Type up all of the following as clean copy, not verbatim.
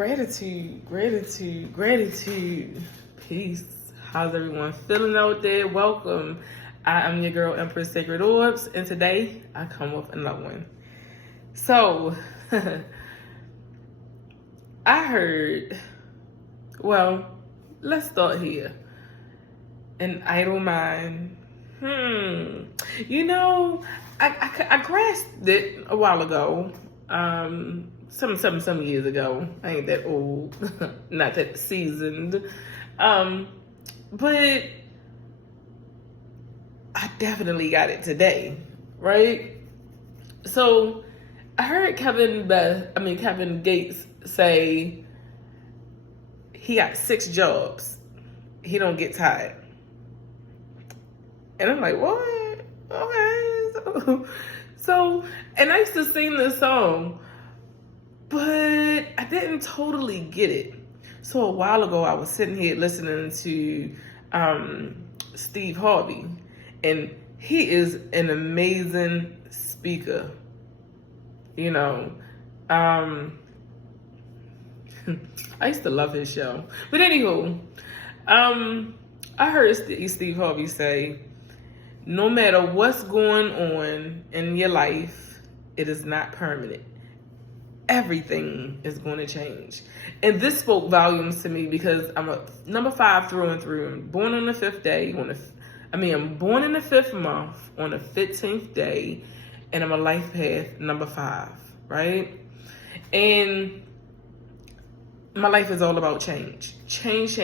Gratitude, gratitude, gratitude. Peace. How's everyone feeling out there? Welcome. I am your girl, Empress Sacred Orbs, and today I come with another one. So, I heard, well, let's start here. An idle mind. You know, I grasped it a while ago. Some years ago. I ain't that old, not that seasoned. But I definitely got it today, right? So I heard Kevin Gates say he got 6 jobs. He don't get tired. And I'm like, what? Okay. So, and I used to sing this song, but I didn't totally get it. So a while ago, I was sitting here listening to Steve Harvey, and he is an amazing speaker. You know, I used to love his show. But anywho, I heard Steve Harvey say, no matter what's going on in your life, it is not permanent. Everything is going to change. And this spoke volumes to me because I'm a number 5 through and through. I'm born on the 5th day. I'm born in the 5th month on the 15th day, and I'm a life path number 5, right? And my life is all about change. Change.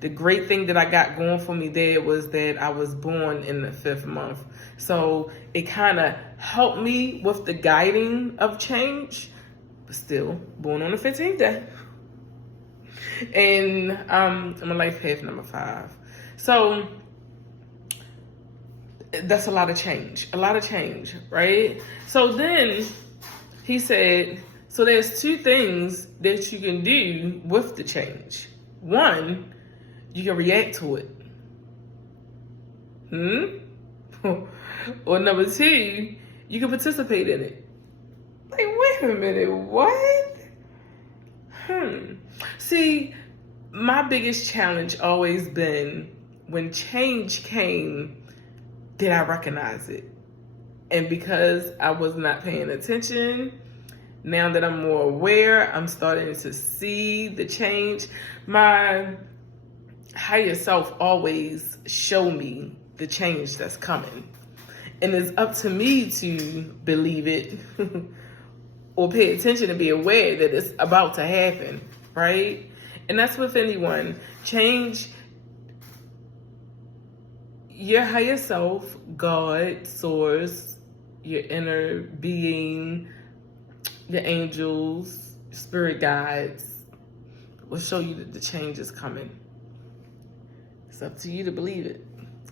The great thing that I got going for me there was that I was born in the 5th month. So it kind of helped me with the guiding of change, but still born on the 15th day. And I'm a life path number 5. So that's a lot of change, right? So then he said, so there's 2 things that you can do with the change. 1, you can react to it. Or number 2, you can participate in it. Like, wait a minute, what? See, my biggest challenge always been when change came, did I recognize it? And because I was not paying attention, now that I'm more aware, I'm starting to see the change. My higher self always show me the change that's coming. And it's up to me to believe it or pay attention and be aware that it's about to happen, right? And that's with anyone. Change, your higher self, God, source, your inner being, your angels, spirit guides will show you that the change is coming. It's up to you to believe it.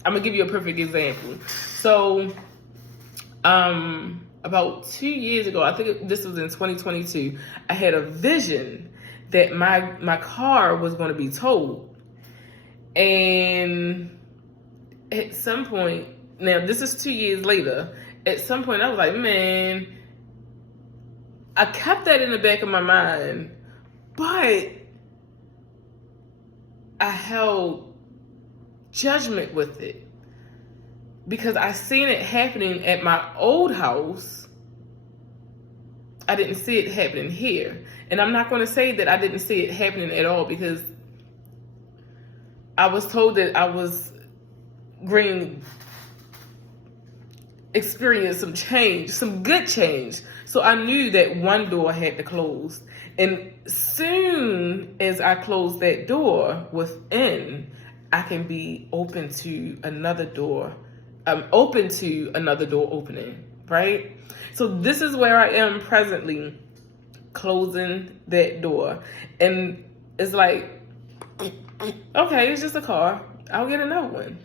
I'm gonna give you a perfect example. So, about 2 years ago, I think this was in 2022, I had a vision that my car was going to be towed. And at some point, now this is 2 years later, at some point I was like, man, I kept that in the back of my mind, but I held judgment with it because I seen it happening at my old house. I didn't see it happening here. And I'm not going to say that I didn't see it happening at all, because I was told that I was going to experience some change, some good change. So I knew that one door had to close. And soon as I close that door within, I can be open to another door. I'm open to another door opening, right? So this is where I am presently, closing that door. And it's like, okay, it's just a car. I'll get another one.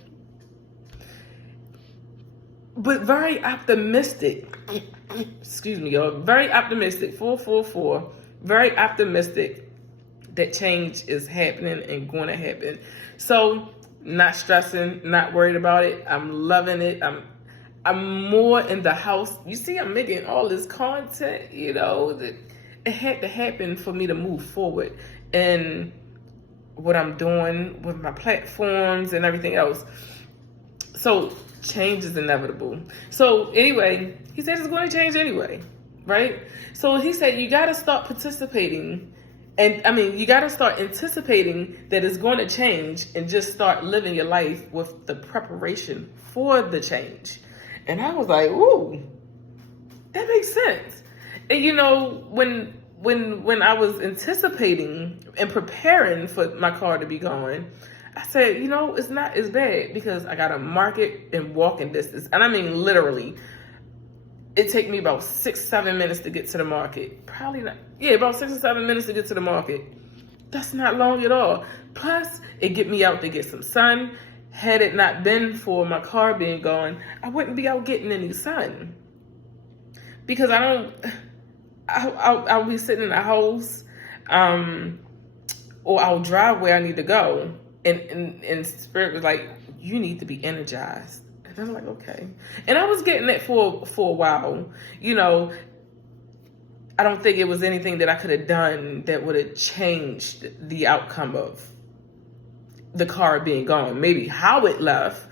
But very optimistic. Excuse me, y'all. Very optimistic. 444. Very optimistic that change is happening and going to happen. So, not stressing, not worried about it. I'm loving it. I'm more in the house. You see, I'm making all this content, you know, that it had to happen for me to move forward in what I'm doing with my platforms and everything else. So change is inevitable. So anyway, he said it's going to change anyway, right? So he said you got to start participating, and I mean you got to start anticipating that it's going to change, and just start living your life with the preparation for the change. And I was like, ooh, that makes sense. And you know, when I was anticipating and preparing for my car to be gone, I said, you know, it's not as bad because I got to mark it in walking distance. And I mean, literally, it take me about 6-7 minutes to get to the market. Probably not. Yeah, about 6 or 7 minutes to get to the market. That's not long at all. Plus, it get me out to get some sun. Had it not been for my car being gone, I wouldn't be out getting any sun. Because I'll be sitting in the house, or I'll drive where I need to go. And Spirit was like, you need to be energized. And I'm like, okay. And I was getting it for a while. You know, I don't think it was anything that I could have done that would have changed the outcome of the car being gone. Maybe how it left,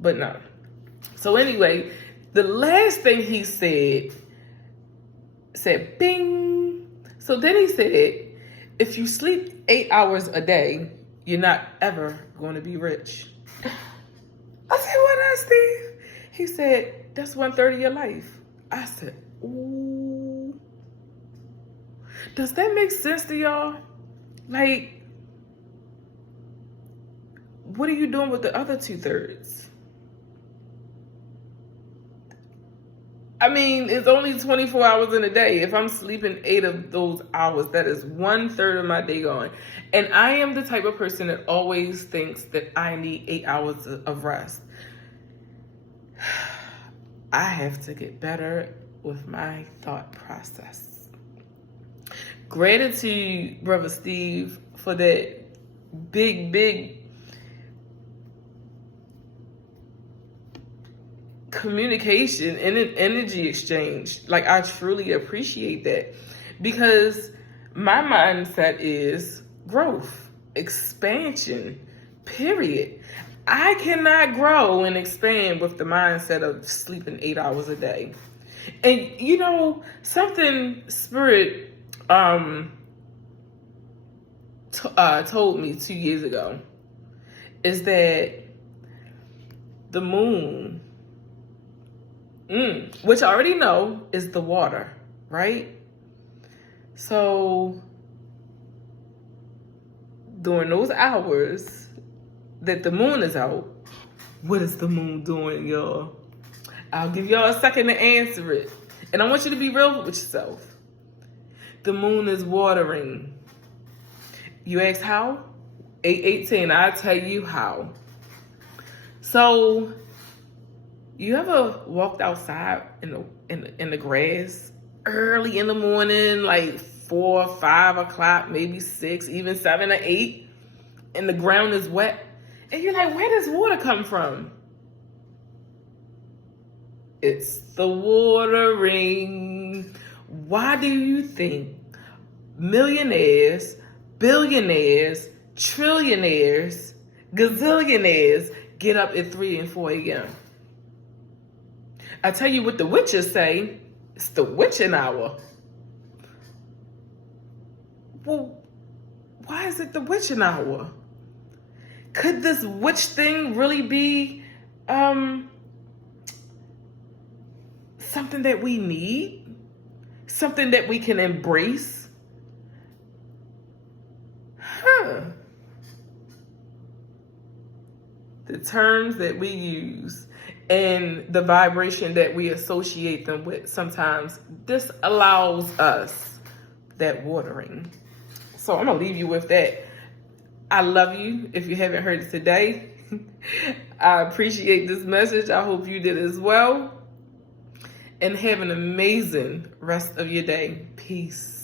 but no. So anyway, the last thing he said bing. So then he said, if you sleep 8 hours a day, you're not ever going to be rich. I said, what now, Steve? He said, that's 1/3 of your life. I said, ooh. Does that make sense to y'all? Like, what are you doing with the other 2/3? I mean, it's only 24 hours in a day. If I'm sleeping 8 of those hours, that is 1/3 of my day gone. And I am the type of person that always thinks that I need 8 hours of rest. I have to get better with my thought process. Gratitude, Brother Steve, for that big communication and an energy exchange. Like, I truly appreciate that, because my mindset is growth, expansion, period. I cannot grow and expand with the mindset of sleeping 8 hours a day. And you know, something Spirit told me 2 years ago is that the moon, which I already know is the water, right? So during those hours that the moon is out, what is the moon doing, y'all? I'll give y'all a second to answer it. And I want you to be real with yourself. The moon is watering. You ask how? 8:18, I'll tell you how. So, you ever walked outside in the grass early in the morning, like 4 or 5 o'clock, maybe 6, even 7 or 8, and the ground is wet, and you're like, where does water come from? It's the watering. Why do you think millionaires, billionaires, trillionaires, gazillionaires get up at 3 and 4 a.m.? I tell you what the witches say, it's the witching hour. Well, why is it the witching hour? Could this witch thing really be something that we need? Something that we can embrace? The terms that we use and the vibration that we associate them with, sometimes this allows us that watering. So I'm going to leave you with that. I love you. If you haven't heard it today, I appreciate this message. I hope you did as well. And have an amazing rest of your day. Peace.